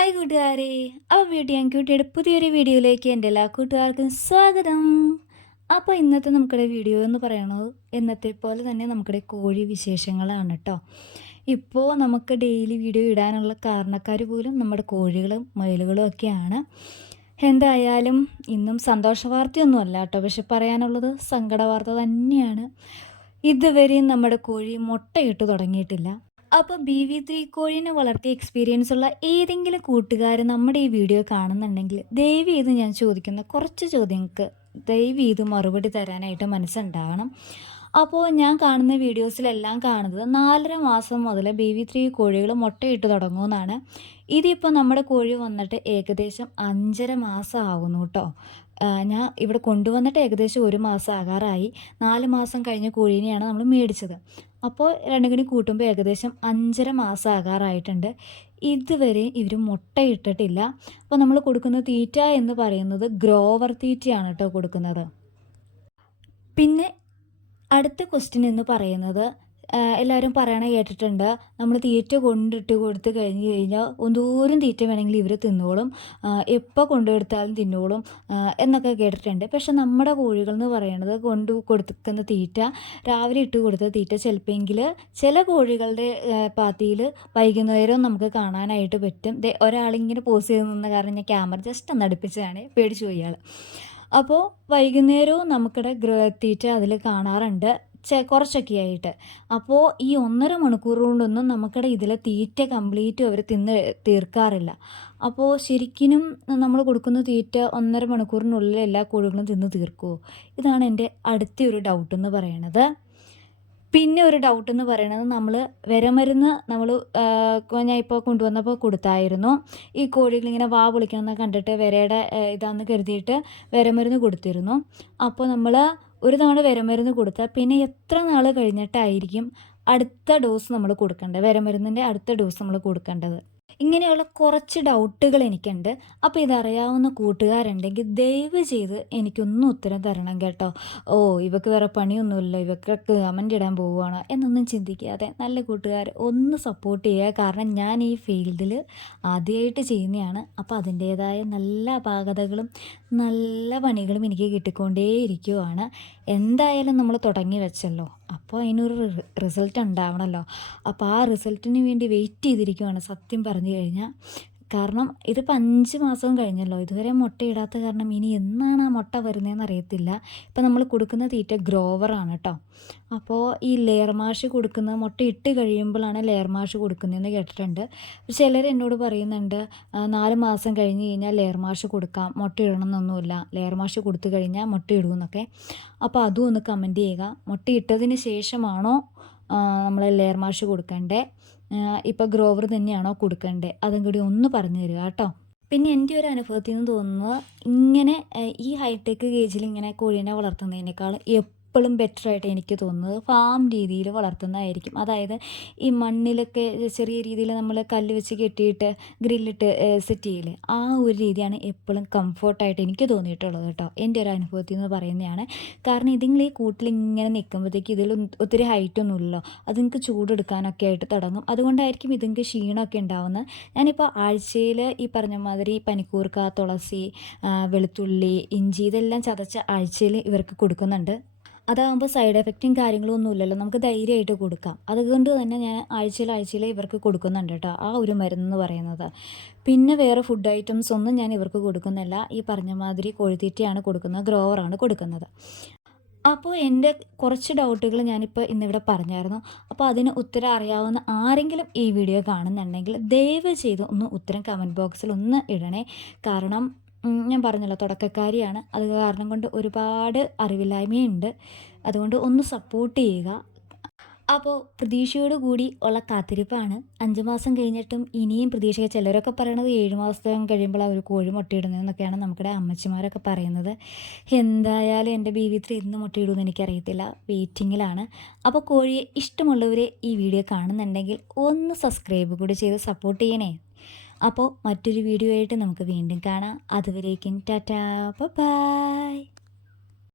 Hi കൂട്ടുകാരെ, അപ്പോൾ beauty and ക്യൂട്ടിയുടെ പുതിയൊരു വീഡിയോയിലേക്ക് എൻ്റെ എല്ലാ കൂട്ടുകാർക്കും സ്വാഗതം. അപ്പോൾ ഇന്നത്തെ നമുക്കിടെ വീഡിയോ എന്ന് പറയുന്നത് എന്നത്തെ പോലെ തന്നെ നമുക്കിടെ കോഴി വിശേഷങ്ങളാണ് കേട്ടോ. ഇപ്പോൾ നമുക്ക് ഡെയിലി വീഡിയോ ഇടാനുള്ള കാരണക്കാർ പോലും നമ്മുടെ കോഴികളും മുയലുകളും ഒക്കെയാണ്. എന്തായാലും ഇന്നും സന്തോഷ വാർത്തയൊന്നും അല്ല കേട്ടോ, പക്ഷെ പറയാനുള്ളത് സങ്കട വാർത്ത തന്നെയാണ്. ഇതുവരെയും നമ്മുടെ കോഴി മുട്ടയിട്ട് തുടങ്ങിയിട്ടില്ല. അപ്പോൾ BV3 കോഴീനെ വളർത്തിയ എക്സ്പീരിയൻസ് ഉള്ള ഏതെങ്കിലും കൂട്ടുകാർ നമ്മുടെ ഈ വീഡിയോ കാണുന്നുണ്ടെങ്കിൽ ദയവ് ചെയ്ത് ഞാൻ ചോദിക്കുന്ന കുറച്ച് ചോദ്യങ്ങൾക്ക് ദയവ് ചെയ്ത് മറുപടി തരാനായിട്ട് മനസ്സുണ്ടാവണം. അപ്പോൾ ഞാൻ കാണുന്ന വീഡിയോസിലെല്ലാം കാണുന്നത് 4.5 മാസം മുതൽ BV3 കോഴികൾ മുട്ടയിട്ട് തുടങ്ങുമെന്നാണ്. ഇതിപ്പോൾ നമ്മുടെ കോഴി വന്നിട്ട് ഏകദേശം 5.5 മാസം ആകുന്നു കേട്ടോ. ഞാൻ ഇവിടെ കൊണ്ടുവന്നിട്ട് ഏകദേശം 1 മാസം ആകാറായി. 4 മാസം കഴിഞ്ഞ കോഴീനെയാണ് നമ്മൾ മേടിച്ചത്. അപ്പോൾ രണ്ടും കൂടി കൂട്ടുമ്പോൾ ഏകദേശം 5.5 മാസം ആകാറായിട്ടുണ്ട്. ഇതുവരെ ഇവർ മുട്ടയിട്ടിട്ടില്ല. അപ്പോൾ നമ്മൾ കൊടുക്കുന്ന തീറ്റ എന്ന് പറയുന്നത് ഗ്രോവർ തീറ്റയാണ് കേട്ടോ കൊടുക്കുന്നത്. പിന്നെ അടുത്ത ക്വസ്റ്റ്യൻ എന്ന് പറയുന്നത് എല്ലാവരും പറയണ കേട്ടിട്ടുണ്ട്, നമ്മൾ തീറ്റ കൊണ്ടിട്ട് കൊടുത്ത് കഴിഞ്ഞ് കഴിഞ്ഞാൽ എന്തോരം തീറ്റ വേണമെങ്കിലും ഇവർ തിന്നോളും, എപ്പോൾ കൊണ്ടുകൊടുത്താലും തിന്നോളും എന്നൊക്കെ കേട്ടിട്ടുണ്ട്. പക്ഷെ നമ്മുടെ കോഴികൾ എന്ന് പറയുന്നത് കൊണ്ട് കൊടുക്കുന്ന തീറ്റ, രാവിലെ ഇട്ട് കൊടുത്ത തീറ്റ ചിലപ്പോൾ ചില കോഴികളുടെ പാത്തിയിൽ വൈകുന്നേരം നമുക്ക് കാണാനായിട്ട് പറ്റും. ഒരാളിങ്ങനെ പോസ് ചെയ്ത് നിന്ന കാരണം ഞാൻ ക്യാമറ ജസ്റ്റ് ഒന്ന് അടുപ്പിച്ചതാണ്, പേടിച്ചു പോയി ആൾ. അപ്പോൾ വൈകുന്നേരവും നമുക്കിടെ തീറ്റ അതിൽ കാണാറുണ്ട് കുറച്ചൊക്കെ ആയിട്ട്. അപ്പോൾ ഈ 1.5 മണിക്കൂർ കൊണ്ടൊന്നും നമുക്കിടെ ഇതിലെ തീറ്റ കംപ്ലീറ്റ് അവർ തിന്ന് തീർക്കാറില്ല. അപ്പോൾ ശരിക്കും നമ്മൾ കൊടുക്കുന്ന തീറ്റ 1.5 മണിക്കൂറിനുള്ളിൽ എല്ലാ കോഴികളും തിന്ന് തീർക്കുമോ? ഇതാണ് എൻ്റെ അടുത്തൊരു ഡൗട്ട് എന്ന് പറയണത്. പിന്നെ ഒരു ഡൗട്ട് എന്ന് പറയുന്നത്, നമ്മൾ വിരമരുന്ന് ഞാൻ ഇപ്പോൾ കൊണ്ടുവന്നപ്പോൾ കൊടുത്തായിരുന്നു. ഈ കോഴികളിങ്ങനെ വാ പൊളിക്കണമെന്ന് കണ്ടിട്ട് വിരയുടെ ഇതാണെന്ന് കരുതിയിട്ട് വിരമരുന്ന് കൊടുത്തിരുന്നു. അപ്പോൾ നമ്മൾ ഒരു തവണ വിരമരുന്ന് കൊടുത്താൽ പിന്നെ എത്ര നാൾ കഴിഞ്ഞിട്ടായിരിക്കും അടുത്ത ഡോസ് നമ്മൾ കൊടുക്കേണ്ടത്, വിരമരുന്നിൻ്റെ അടുത്ത ഡോസ് നമ്മൾ കൊടുക്കേണ്ടത്? ഇങ്ങനെയുള്ള കുറച്ച് ഡൗട്ടുകൾ എനിക്കുണ്ട്. അപ്പോൾ ഇതറിയാവുന്ന കൂട്ടുകാരുണ്ടെങ്കിൽ ദയവ് ചെയ്ത് എനിക്കൊന്നും ഉത്തരം തരണം കേട്ടോ. ഇവക്ക് വേറെ പണിയൊന്നുമില്ല, ഇവക്കൊക്കെ കമൻ്റ് ഇടാൻ പോവുകയാണോ എന്നൊന്നും ചിന്തിക്കാതെ നല്ല കൂട്ടുകാർ ഒന്ന് സപ്പോർട്ട് ചെയ്യുക. കാരണം ഞാൻ ഈ ഫീൽഡിൽ ആദ്യമായിട്ട് ചെയ്യുന്നതാണ്. അപ്പോൾ അതിൻ്റേതായ നല്ല അപാകതകളും നല്ല പണികളും എനിക്ക് കിട്ടിക്കൊണ്ടേയിരിക്കുവാണ്. എന്തായാലും നമ്മൾ തുടങ്ങി വെച്ചല്ലോ, അപ്പോൾ അതിനൊരു റിസൾട്ട് ഉണ്ടാവണമല്ലോ. അപ്പോൾ ആ റിസൾട്ടിന് വേണ്ടി വെയിറ്റ് ചെയ്തിരിക്കുവാണ് സത്യം പറഞ്ഞു കഴിഞ്ഞാൽ. കാരണം ഇതിപ്പോൾ 5 മാസവും കഴിഞ്ഞല്ലോ, ഇതുവരെ മുട്ടയിടാത്ത കാരണം ഇനി എന്നാണ് ആ മുട്ട വരുന്നതെന്ന് അറിയത്തില്ല. ഇപ്പം നമ്മൾ കൊടുക്കുന്ന തീറ്റ ഗ്രോവറാണ് കേട്ടോ. അപ്പോൾ ഈ ലെയർ മാഷ് കൊടുക്കുന്നത് മുട്ട ഇട്ട് കഴിയുമ്പോഴാണ് ലെയർ മാഷ് കൊടുക്കുന്നതെന്ന് കേട്ടിട്ടുണ്ട്. ചിലർ എന്നോട് പറയുന്നുണ്ട് 4 മാസം കഴിഞ്ഞ് കഴിഞ്ഞാൽ ലെയർ മാഷ് കൊടുക്കാം, മുട്ട ഇടണമെന്നൊന്നുമില്ല, ലെയർ മാഷ് കൊടുത്തു കഴിഞ്ഞാൽ മുട്ട ഇടുമെന്നൊക്കെ. അപ്പോൾ അതും ഒന്ന് കമൻറ്റ് ചെയ്യുക. മുട്ട ഇട്ടതിന് ശേഷമാണോ നമ്മൾ ലെയർ മാഷ് കൊടുക്കേണ്ടത്, ഇപ്പോൾ ഗ്രോവർ തന്നെയാണോ കൊടുക്കേണ്ടത്, അതും കൂടി ഒന്ന് പറഞ്ഞു തരിക കേട്ടോ. പിന്നെ എൻ്റെ ഒരു അനുഭവത്തിൽ നിന്ന് തോന്നുന്നത്, ഇങ്ങനെ ഈ ഹൈടെക് ഗേജിൽ ഇങ്ങനെ കോഴീനെ വളർത്തുന്നതിനേക്കാൾ എപ്പോഴും ബെറ്ററായിട്ട് എനിക്ക് തോന്നുന്നത് ഫാം രീതിയിൽ വളർത്തുന്നതായിരിക്കും. അതായത് ഈ മണ്ണിലൊക്കെ ചെറിയ രീതിയിൽ നമ്മൾ കല്ല് വെച്ച് കെട്ടിയിട്ട് ഗ്രില്ലിട്ട് സെറ്റ് ചെയ്യില്ലേ, ആ ഒരു രീതിയാണ് എപ്പോഴും കംഫർട്ടായിട്ട് എനിക്ക് തോന്നിയിട്ടുള്ളത് കേട്ടോ. എൻ്റെ ഒരു അനുഭവത്തിൽ നിന്ന് പറയുന്നതാണ്. കാരണം ഇതിങ്ങൾ ഈ കൂട്ടിലിങ്ങനെ നിൽക്കുമ്പോഴത്തേക്ക് ഇതിൽ ഒത്തിരി ഹൈറ്റൊന്നുമില്ലല്ലോ, അത് നിങ്ങൾക്ക് ചൂടെടുക്കാനൊക്കെ ആയിട്ട് തുടങ്ങും. അതുകൊണ്ടായിരിക്കും ഇതിങ്ങൾക്ക് ക്ഷീണമൊക്കെ ഉണ്ടാവുന്നത്. ഞാനിപ്പോൾ ആഴ്ചയിൽ ഈ പറഞ്ഞ മാതിരി പനിക്കൂർക്ക, തുളസി, വെളുത്തുള്ളി, ഇഞ്ചി ഇതെല്ലാം ചതച്ച ആഴ്ചയിൽ ഇവർക്ക് കൊടുക്കുന്നുണ്ട്. അതാകുമ്പോൾ സൈഡ് എഫക്റ്റും കാര്യങ്ങളും ഒന്നുമില്ലല്ലോ, നമുക്ക് ധൈര്യമായിട്ട് കൊടുക്കാം. അതുകൊണ്ട് തന്നെ ഞാൻ ആഴ്ചയിൽ ഇവർക്ക് കൊടുക്കുന്നുണ്ട് കേട്ടോ ആ ഒരു മരുന്നെന്ന് പറയുന്നത്. പിന്നെ വേറെ ഫുഡ് ഐറ്റംസ് ഒന്നും ഞാൻ ഇവർക്ക് കൊടുക്കുന്നില്ല. ഈ പറഞ്ഞ മാതിരി കോഴിത്തീറ്റയാണ് കൊടുക്കുന്നത്, ഗ്രോവറാണ് കൊടുക്കുന്നത്. അപ്പോൾ എൻ്റെ കുറച്ച് ഡൗട്ടുകൾ ഞാനിപ്പോൾ ഇന്നിവിടെ പറഞ്ഞായിരുന്നു. അപ്പോൾ അതിന് ഉത്തരം അറിയാവുന്ന ആരെങ്കിലും ഈ വീഡിയോ കാണുന്നുണ്ടെങ്കിൽ ദയവ് ചെയ്ത് ഒന്ന് ഉത്തരം കമൻറ്റ് ബോക്സിൽ ഒന്ന് ഇടണേ. കാരണം ഞാൻ പറഞ്ഞല്ലോ തുടക്കക്കാരിയാണ്, അത് കാരണം കൊണ്ട് ഒരുപാട് അറിവില്ലായ്മയുണ്ട്. അതുകൊണ്ട് ഒന്ന് സപ്പോർട്ട് ചെയ്യുക. അപ്പോൾ പ്രതീക്ഷയോട് കൂടി ഉള്ള കാത്തിരിപ്പാണ്. 5 മാസം കഴിഞ്ഞിട്ടും ഇനിയും പ്രതീക്ഷ. ചിലരൊക്കെ പറയണത് 7 മാസം കഴിയുമ്പോൾ ഒരു കോഴി മുട്ടയിടുന്നതെന്നൊക്കെയാണ് നമ്മുടെ അമ്മച്ചിമാരൊക്കെ പറയുന്നത്. എന്തായാലും എൻ്റെ BV3 എന്ന് മുട്ടയിടുമെന്ന് എനിക്കറിയത്തില്ല, വെയിറ്റിങ്ങിലാണ്. അപ്പോൾ കോഴിയെ ഇഷ്ടമുള്ളവർ ഈ വീഡിയോ കാണുന്നുണ്ടെങ്കിൽ ഒന്ന് സബ്സ്ക്രൈബ് കൂടി ചെയ്ത് സപ്പോർട്ട് ചെയ്യണേ. അപ്പോൾ മറ്റൊരു വീഡിയോ ആയിട്ട് നമുക്ക് വീണ്ടും കാണാം. അതുവരേക്കും ടാറ്റാ, ബൈ.